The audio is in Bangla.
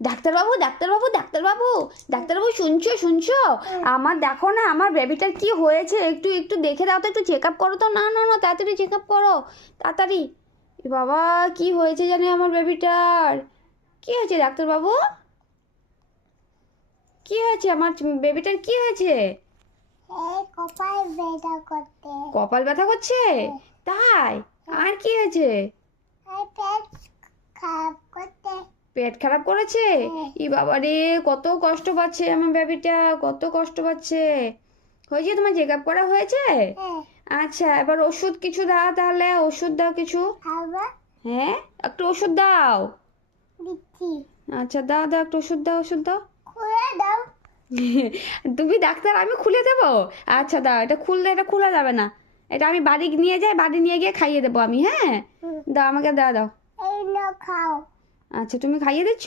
ডাক্তারবাবু ডাক্তারবাবু ডাক্তারবাবু ডাক্তারবাবু শুনছো শুনছো? আমার দেখো না, আমার বেবিটার কি হয়েছে, একটু একটু দেখে দাও তো, একটু চেক আপ করো তো। না না না, তাড়াতাড়ি চেক আপ করো, তাড়াতাড়ি। এ বাবা, কি হয়েছে জানি আমার বেবিটার? কি হয়েছে ডাক্তারবাবু? কি হয়েছে আমার বেবিটার, কি হয়েছে? কপাল ব্যথা করতে। কপাল ব্যথা করছে? তাই? আর কি হয়েছে? পেট খারাপ করতে। পেট খারাপ করেছে? ই বাবা রে, কত কষ্ট পাচ্ছে আমার বেবিটা, কত কষ্ট পাচ্ছে। হয়েছে, তোমার চেক আপ করা হয়েছে? আচ্ছা, এবার ওষুধ কিছু দাও, তাহলে ওষুধ দাও কিছু। খাবার হ্যাঁ, একটু ওষুধ দাও। দিচ্ছি। আচ্ছা, দাও দাও, একটু ওষুধ দাও, ওষুধ দাও। খুলে দাও। তুমি ডাক্তার, আমি খুলে দেবো? আচ্ছা দাও, এটা খুললে, এটা খোলা যাবে না। এটা আমি বাড়ি নিয়ে যাই, বাড়ি নিয়ে গিয়ে খাইয়ে দেবো আমি। হ্যাঁ, দাও আমাকে, দাও দাও। এই নাও খাও। আচ্ছা, তুমি খাইয়ে দিচ্ছ?